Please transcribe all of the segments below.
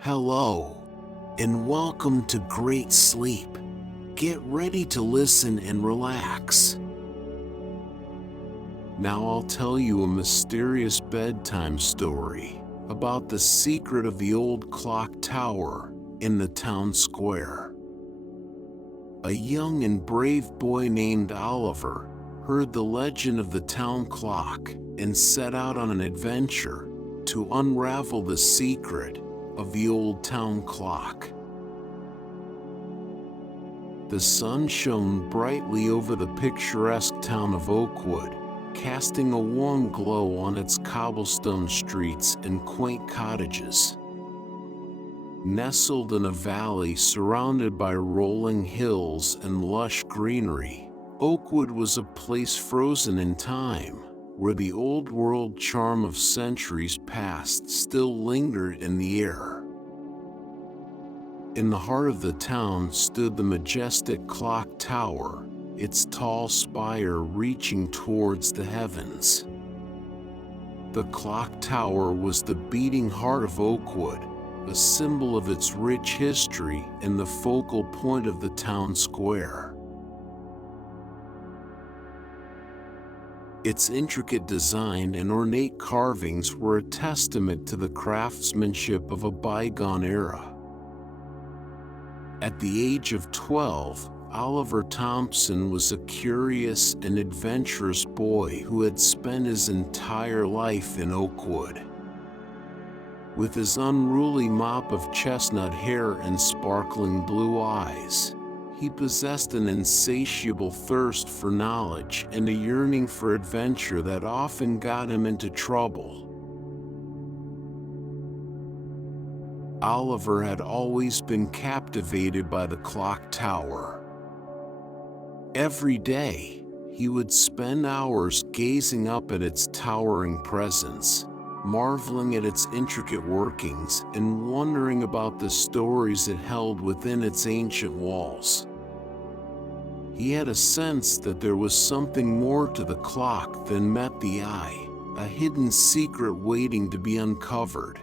Hello, and welcome to Great Sleep. Get ready to listen and relax. Now I'll tell you a mysterious bedtime story about the secret of the old clock tower in the town square. A young and brave boy named Oliver heard the legend of the town clock and set out on an adventure to unravel the secret of the old town clock. The sun shone brightly over the picturesque town of Oakwood, casting a warm glow on its cobblestone streets and quaint cottages. Nestled in a valley surrounded by rolling hills and lush greenery, Oakwood was a place frozen in time, where the old-world charm of centuries past still lingered in the air. In the heart of the town stood the majestic clock tower, its tall spire reaching towards the heavens. The clock tower was the beating heart of Oakwood, a symbol of its rich history and the focal point of the town square. Its intricate design and ornate carvings were a testament to the craftsmanship of a bygone era. At the age of 12, Oliver Thompson was a curious and adventurous boy who had spent his entire life in Oakwood. With his unruly mop of chestnut hair and sparkling blue eyes, he possessed an insatiable thirst for knowledge and a yearning for adventure that often got him into trouble. Oliver had always been captivated by the clock tower. Every day, he would spend hours gazing up at its towering presence, marveling at its intricate workings and wondering about the stories it held within its ancient walls. He had a sense that there was something more to the clock than met the eye, a hidden secret waiting to be uncovered.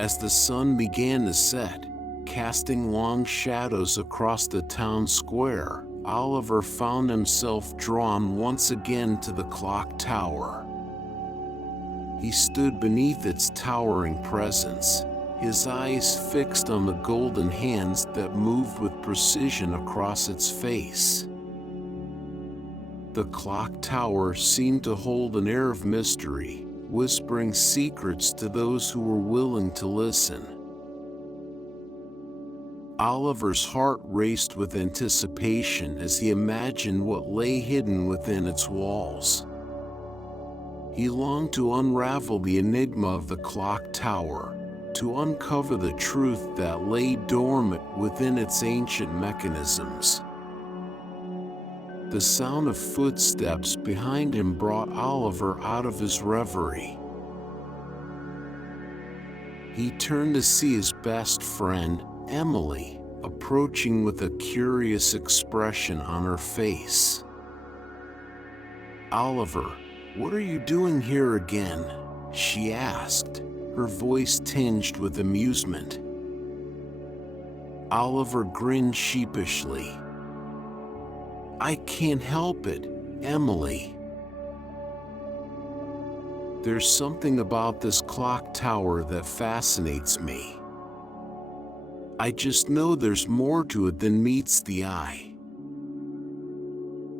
As the sun began to set, casting long shadows across the town square, Oliver found himself drawn once again to the clock tower. He stood beneath its towering presence, his eyes fixed on the golden hands that moved with precision across its face. The clock tower seemed to hold an air of mystery, whispering secrets to those who were willing to listen. Oliver's heart raced with anticipation as he imagined what lay hidden within its walls. He longed to unravel the enigma of the clock tower, to uncover the truth that lay dormant within its ancient mechanisms. The sound of footsteps behind him brought Oliver out of his reverie. He turned to see his best friend, Emily, approaching with a curious expression on her face. "Oliver, what are you doing here again?" she asked, her voice tinged with amusement. Oliver grinned sheepishly. "I can't help it, Emily. There's something about this clock tower that fascinates me. I just know there's more to it than meets the eye."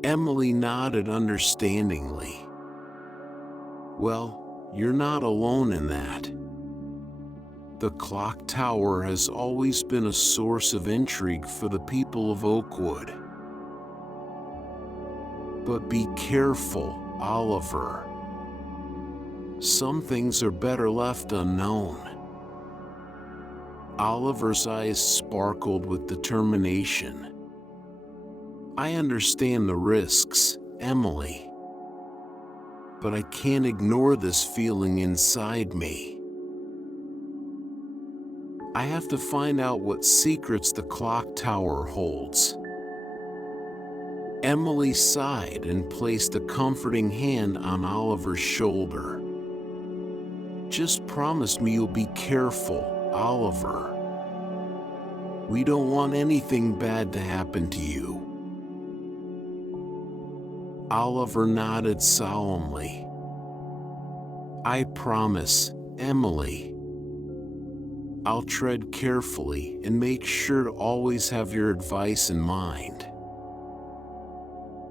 Emily nodded understandingly. "Well, you're not alone in that. The clock tower has always been a source of intrigue for the people of Oakwood. But be careful, Oliver. Some things are better left unknown." Oliver's eyes sparkled with determination. "I understand the risks, Emily. But I can't ignore this feeling inside me. I have to find out what secrets the clock tower holds." Emily sighed and placed a comforting hand on Oliver's shoulder. "Just promise me you'll be careful, Oliver. We don't want anything bad to happen to you." Oliver nodded solemnly. "I promise, Emily. I'll tread carefully and make sure to always have your advice in mind."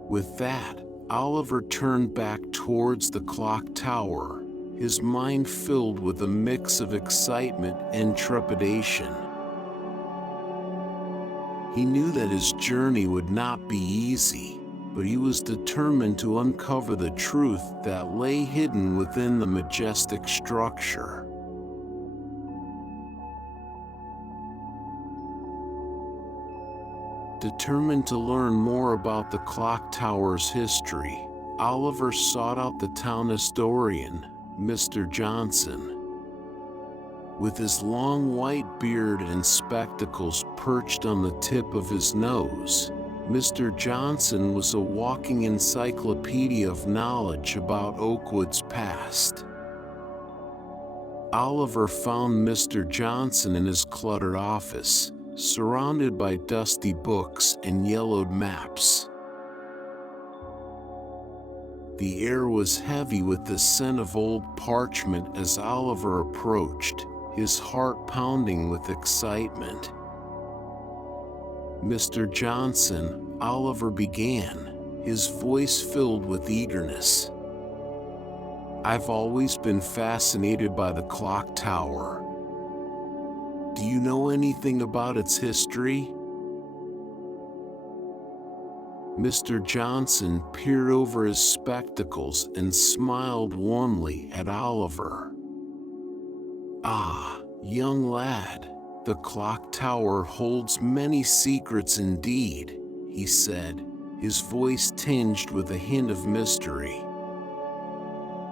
With that, Oliver turned back towards the clock tower, his mind filled with a mix of excitement and trepidation. He knew that his journey would not be easy, but he was determined to uncover the truth that lay hidden within the majestic structure. Determined to learn more about the clock tower's history, Oliver sought out the town historian, Mr. Johnson. With his long white beard and spectacles perched on the tip of his nose, Mr. Johnson was a walking encyclopedia of knowledge about Oakwood's past. Oliver found Mr. Johnson in his cluttered office, surrounded by dusty books and yellowed maps. The air was heavy with the scent of old parchment as Oliver approached, his heart pounding with excitement. "Mr. Johnson," Oliver began, his voice filled with eagerness. "I've always been fascinated by the clock tower. Do you know anything about its history?" Mr. Johnson peered over his spectacles and smiled warmly at Oliver. "Ah, young lad, the clock tower holds many secrets indeed," he said, his voice tinged with a hint of mystery.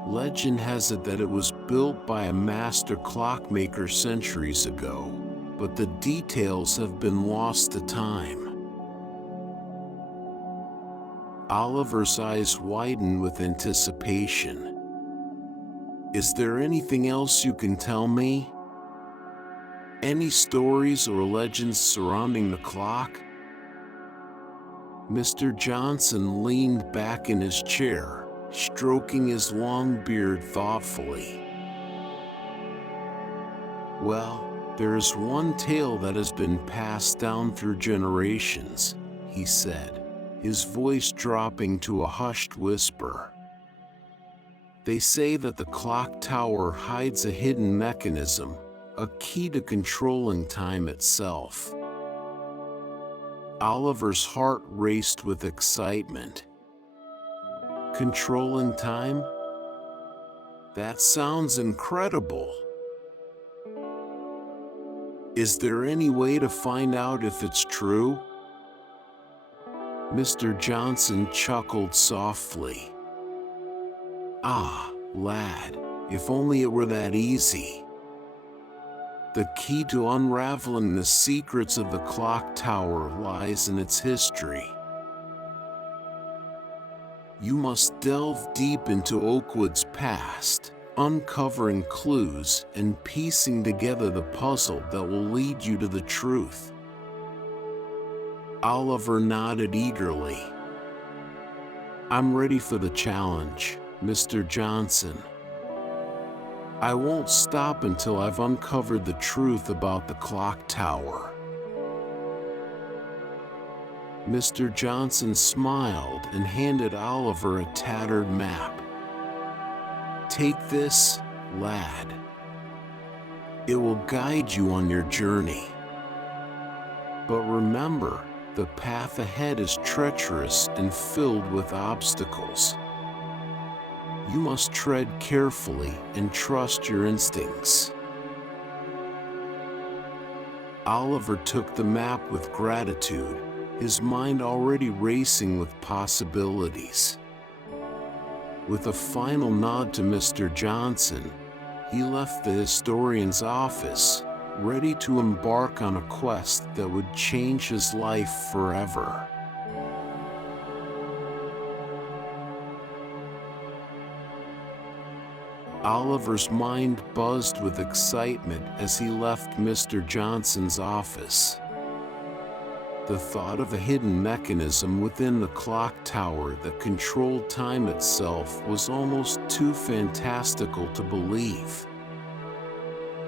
"Legend has it that it was built by a master clockmaker centuries ago, but the details have been lost to time." Oliver's eyes widened with anticipation. "Is there anything else you can tell me? Any stories or legends surrounding the clock?" Mr. Johnson leaned back in his chair, stroking his long beard thoughtfully. "Well, there is one tale that has been passed down through generations," he said, his voice dropping to a hushed whisper. "They say that the clock tower hides a hidden mechanism, a key to controlling time itself." Oliver's heart raced with excitement. Controlling time? That sounds incredible. Is there any way to find out if it's true? Mr. Johnson chuckled softly. "Ah, lad, if only it were that easy. The key to unraveling the secrets of the clock tower lies in its history. You must delve deep into Oakwood's past, uncovering clues and piecing together the puzzle that will lead you to the truth." Oliver nodded eagerly. "I'm ready for the challenge, Mr. Johnson. I won't stop until I've uncovered the truth about the clock tower." Mr. Johnson smiled and handed Oliver a tattered map. "Take this, lad. It will guide you on your journey. But remember, the path ahead is treacherous and filled with obstacles. You must tread carefully and trust your instincts." Oliver took the map with gratitude, his mind already racing with possibilities. With a final nod to Mr. Johnson, he left the historian's office, ready to embark on a quest that would change his life forever. Oliver's mind buzzed with excitement as he left Mr. Johnson's office. The thought of a hidden mechanism within the clock tower that controlled time itself was almost too fantastical to believe.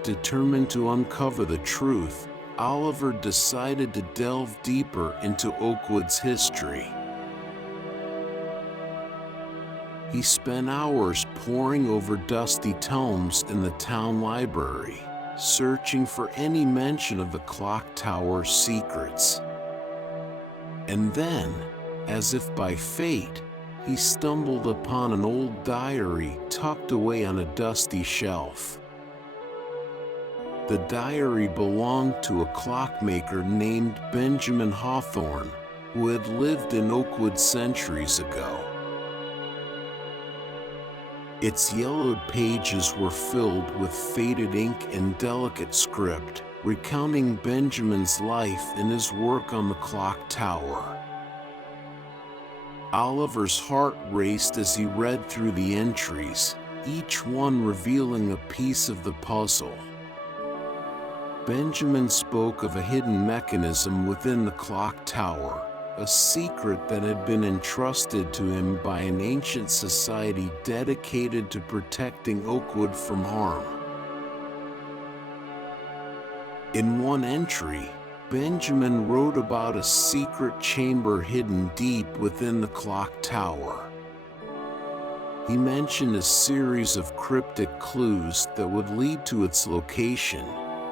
Determined to uncover the truth, Oliver decided to delve deeper into Oakwood's history. He spent hours poring over dusty tomes in the town library, searching for any mention of the clock tower's secrets. And then, as if by fate, he stumbled upon an old diary tucked away on a dusty shelf. The diary belonged to a clockmaker named Benjamin Hawthorne, who had lived in Oakwood centuries ago. Its yellowed pages were filled with faded ink and delicate script, recounting Benjamin's life and his work on the clock tower. Oliver's heart raced as he read through the entries, each one revealing a piece of the puzzle. Benjamin spoke of a hidden mechanism within the clock tower, a secret that had been entrusted to him by an ancient society dedicated to protecting Oakwood from harm. In one entry, Benjamin wrote about a secret chamber hidden deep within the clock tower. He mentioned a series of cryptic clues that would lead to its location,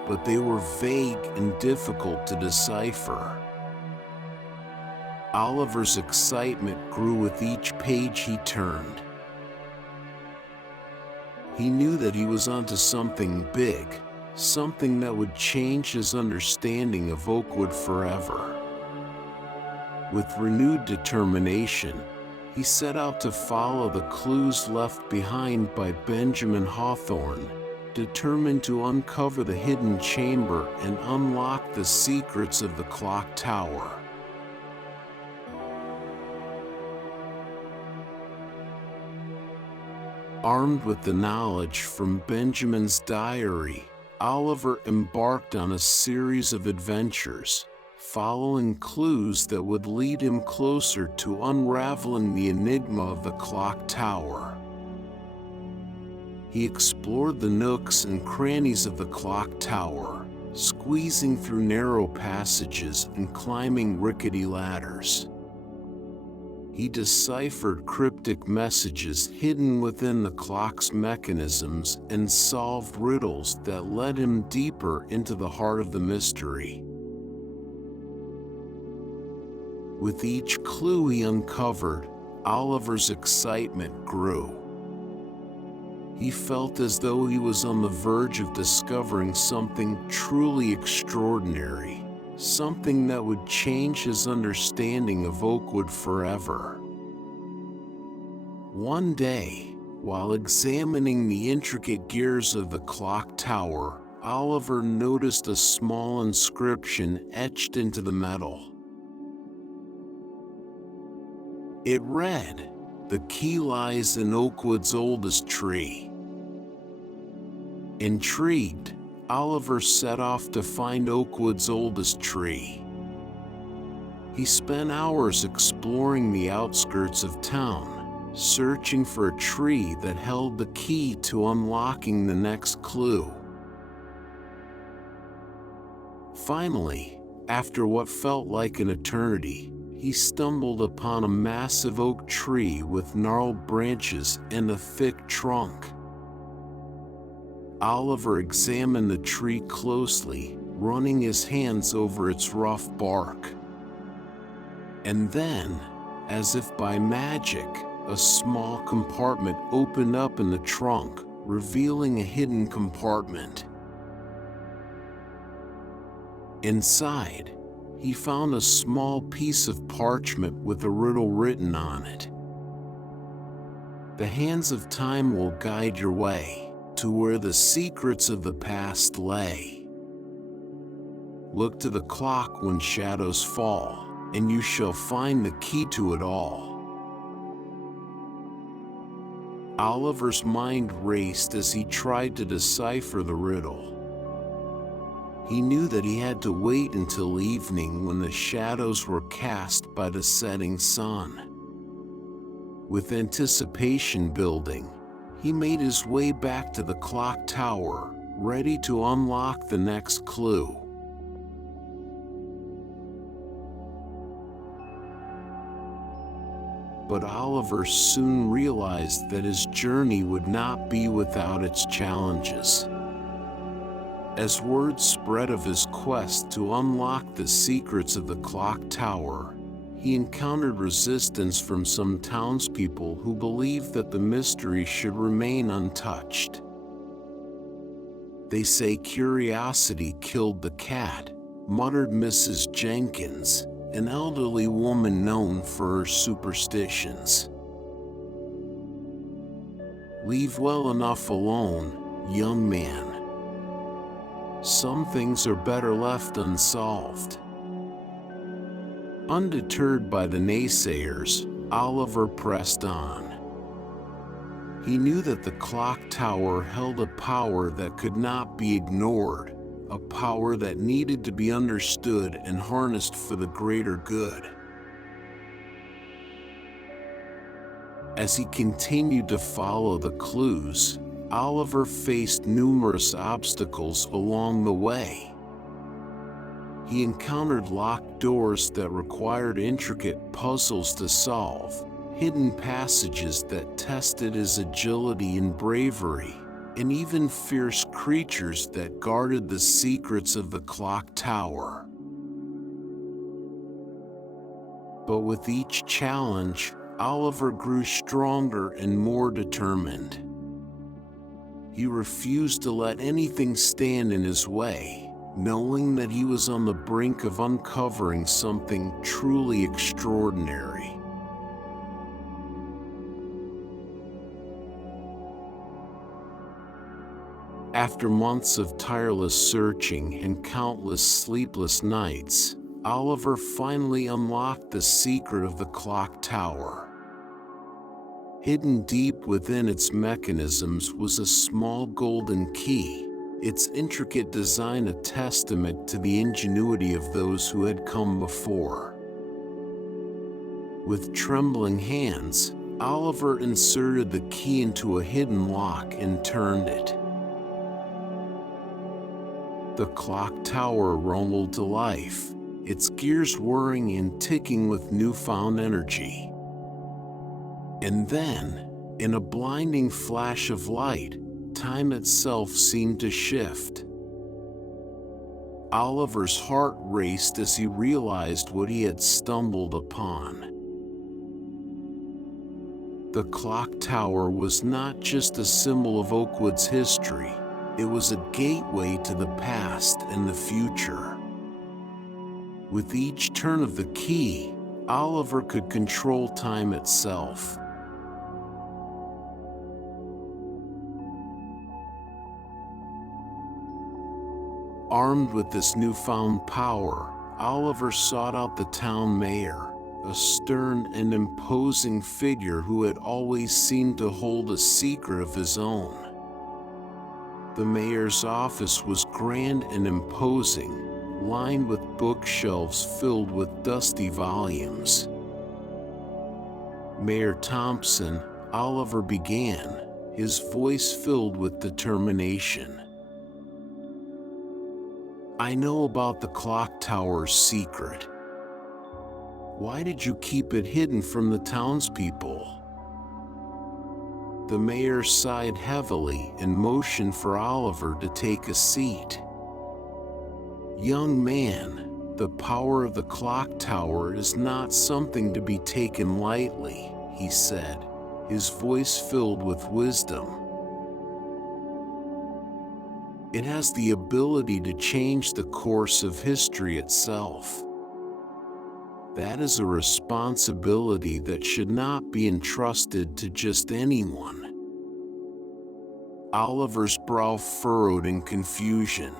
but they were vague and difficult to decipher. Oliver's excitement grew with each page he turned. He knew that he was onto something big, something that would change his understanding of Oakwood forever. With renewed determination, he set out to follow the clues left behind by Benjamin Hawthorne, determined to uncover the hidden chamber and unlock the secrets of the clock tower. Armed with the knowledge from Benjamin's diary, Oliver embarked on a series of adventures, following clues that would lead him closer to unraveling the enigma of the clock tower. He explored the nooks and crannies of the clock tower, squeezing through narrow passages and climbing rickety ladders. He deciphered cryptic messages hidden within the clock's mechanisms and solved riddles that led him deeper into the heart of the mystery. With each clue he uncovered, Oliver's excitement grew. He felt as though he was on the verge of discovering something truly extraordinary. Something that would change his understanding of Oakwood forever. One day, while examining the intricate gears of the clock tower, Oliver noticed a small inscription etched into the metal. It read, "The key lies in Oakwood's oldest tree." Intrigued, Oliver set off to find Oakwood's oldest tree. He spent hours exploring the outskirts of town, searching for a tree that held the key to unlocking the next clue. Finally, after what felt like an eternity, he stumbled upon a massive oak tree with gnarled branches and a thick trunk. Oliver examined the tree closely, running his hands over its rough bark. And then, as if by magic, a small compartment opened up in the trunk, revealing a hidden compartment. Inside, he found a small piece of parchment with a riddle written on it. "The hands of time will guide your way to where the secrets of the past lay. Look to the clock when shadows fall, and you shall find the key to it all." Oliver's mind raced as he tried to decipher the riddle. He knew that he had to wait until evening when the shadows were cast by the setting sun. With anticipation building, he made his way back to the clock tower, ready to unlock the next clue. But Oliver soon realized that his journey would not be without its challenges. As word spread of his quest to unlock the secrets of the clock tower, he encountered resistance from some townspeople who believed that the mystery should remain untouched. "They say curiosity killed the cat," muttered Mrs. Jenkins, an elderly woman known for her superstitions. "Leave well enough alone, young man. Some things are better left unsolved." Undeterred by the naysayers, Oliver pressed on. He knew that the clock tower held a power that could not be ignored, a power that needed to be understood and harnessed for the greater good. As he continued to follow the clues, Oliver faced numerous obstacles along the way. He encountered locked doors that required intricate puzzles to solve, hidden passages that tested his agility and bravery, and even fierce creatures that guarded the secrets of the clock tower. But with each challenge, Oliver grew stronger and more determined. He refused to let anything stand in his way, knowing that he was on the brink of uncovering something truly extraordinary. After months of tireless searching and countless sleepless nights, Oliver finally unlocked the secret of the clock tower. Hidden deep within its mechanisms was a small golden key, its intricate design a testament to the ingenuity of those who had come before. With trembling hands, Oliver inserted the key into a hidden lock and turned it. The clock tower rumbled to life, its gears whirring and ticking with newfound energy. And then, in a blinding flash of light, time itself seemed to shift. Oliver's heart raced as he realized what he had stumbled upon. The clock tower was not just a symbol of Oakwood's history, it was a gateway to the past and the future. With each turn of the key, Oliver could control time itself. Armed with this newfound power, Oliver sought out the town mayor, a stern and imposing figure who had always seemed to hold a secret of his own. The mayor's office was grand and imposing, lined with bookshelves filled with dusty volumes. "Mayor Thompson," Oliver began, his voice filled with determination. "I know about the clock tower's secret. Why did you keep it hidden from the townspeople?" The mayor sighed heavily and motioned for Oliver to take a seat. "Young man, the power of the clock tower is not something to be taken lightly," he said, his voice filled with wisdom. "It has the ability to change the course of history itself. That is a responsibility that should not be entrusted to just anyone." Oliver's brow furrowed in confusion.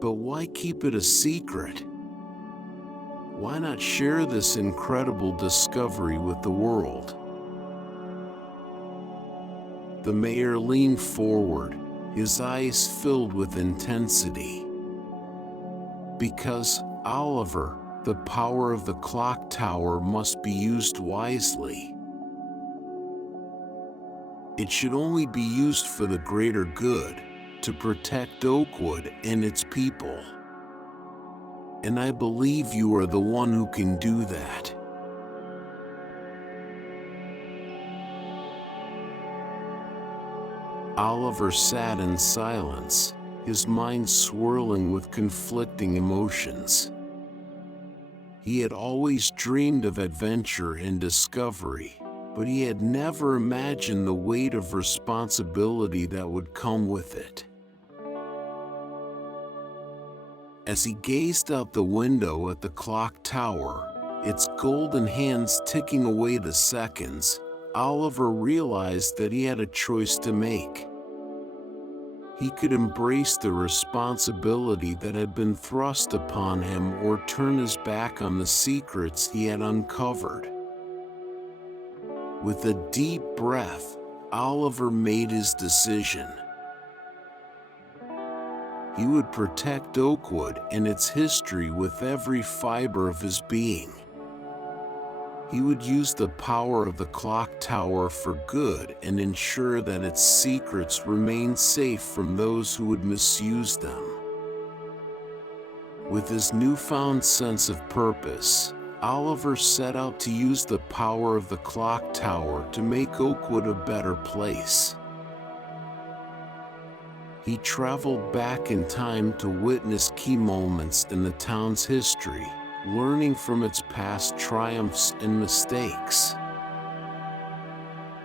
But why keep it a secret? Why not share this incredible discovery with the world? The mayor leaned forward, his eyes filled with intensity. Because, Oliver, the power of the clock tower must be used wisely. It should only be used for the greater good, to protect Oakwood and its people. And I believe you are the one who can do that. Oliver sat in silence, his mind swirling with conflicting emotions. He had always dreamed of adventure and discovery, but he had never imagined the weight of responsibility that would come with it. As he gazed out the window at the clock tower, its golden hands ticking away the seconds, Oliver realized that he had a choice to make. He could embrace the responsibility that had been thrust upon him or turn his back on the secrets he had uncovered. With a deep breath, Oliver made his decision. He would protect Oakwood and its history with every fiber of his being. He would use the power of the clock tower for good and ensure that its secrets remained safe from those who would misuse them. With his newfound sense of purpose, Oliver set out to use the power of the clock tower to make Oakwood a better place. He traveled back in time to witness key moments in the town's history, learning from its past triumphs and mistakes.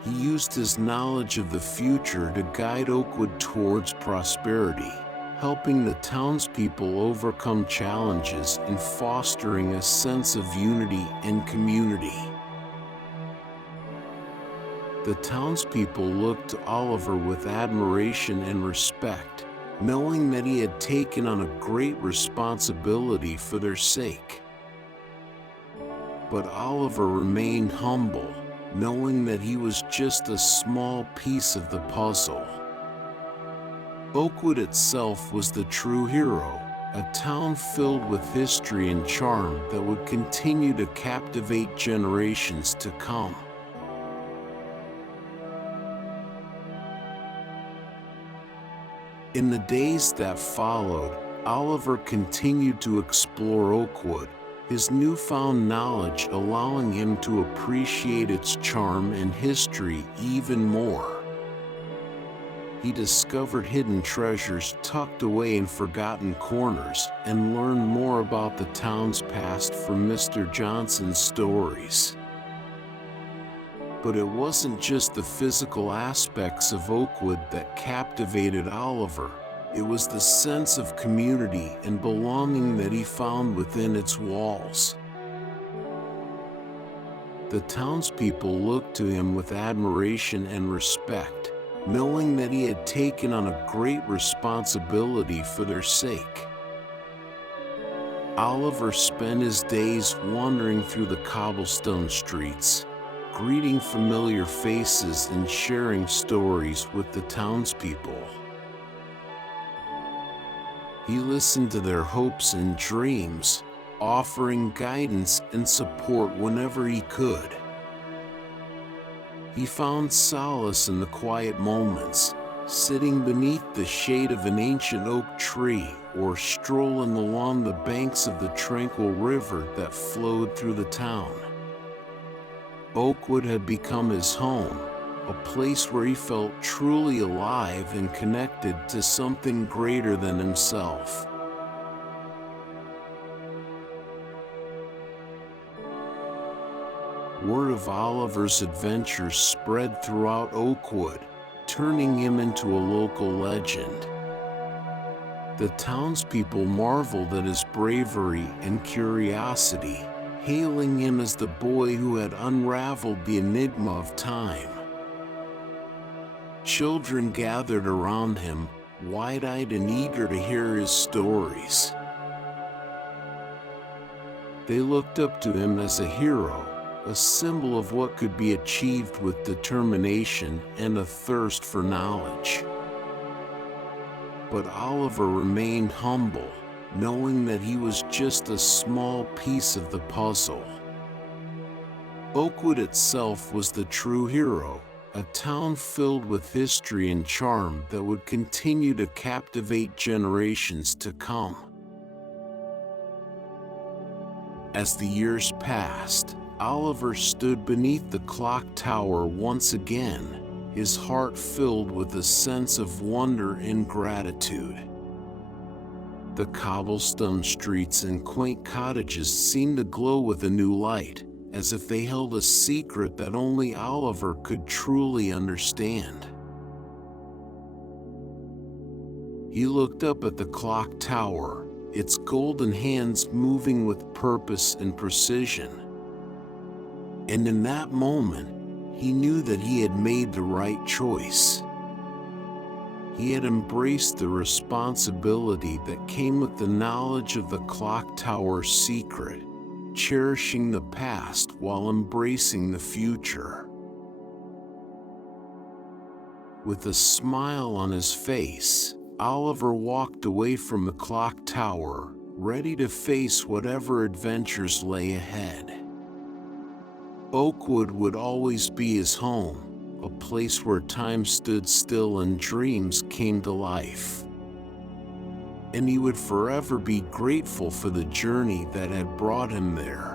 He used his knowledge of the future to guide Oakwood towards prosperity, helping the townspeople overcome challenges and fostering a sense of unity and community. The townspeople looked to Oliver with admiration and respect, knowing that he had taken on a great responsibility for their sake. But Oliver remained humble, knowing that he was just a small piece of the puzzle. Oakwood itself was the true hero, a town filled with history and charm that would continue to captivate generations to come. In the days that followed, Oliver continued to explore Oakwood, his newfound knowledge allowing him to appreciate its charm and history even more. He discovered hidden treasures tucked away in forgotten corners and learned more about the town's past from Mr. Johnson's stories. But it wasn't just the physical aspects of Oakwood that captivated Oliver. It was the sense of community and belonging that he found within its walls. The townspeople looked to him with admiration and respect, knowing that he had taken on a great responsibility for their sake. Oliver spent his days wandering through the cobblestone streets, greeting familiar faces and sharing stories with the townspeople. He listened to their hopes and dreams, offering guidance and support whenever he could. He found solace in the quiet moments, sitting beneath the shade of an ancient oak tree or strolling along the banks of the tranquil river that flowed through the town. Oakwood had become his home, a place where he felt truly alive and connected to something greater than himself. Word of Oliver's adventures spread throughout Oakwood, turning him into a local legend. The townspeople marveled at his bravery and curiosity, hailing him as the boy who had unraveled the enigma of time. Children gathered around him, wide-eyed and eager to hear his stories. They looked up to him as a hero, a symbol of what could be achieved with determination and a thirst for knowledge. But Oliver remained humble, knowing that he was just a small piece of the puzzle. Oakwood itself was the true hero, a town filled with history and charm that would continue to captivate generations to come. As the years passed, Oliver stood beneath the clock tower once again, his heart filled with a sense of wonder and gratitude. The cobblestone streets and quaint cottages seemed to glow with a new light, as if they held a secret that only Oliver could truly understand. He looked up at the clock tower, its golden hands moving with purpose and precision. And in that moment, he knew that he had made the right choice. He had embraced the responsibility that came with the knowledge of the clock tower's secret, cherishing the past while embracing the future. With a smile on his face, Oliver walked away from the clock tower, ready to face whatever adventures lay ahead. Oakwood would always be his home, a place where time stood still and dreams came to life. And he would forever be grateful for the journey that had brought him there.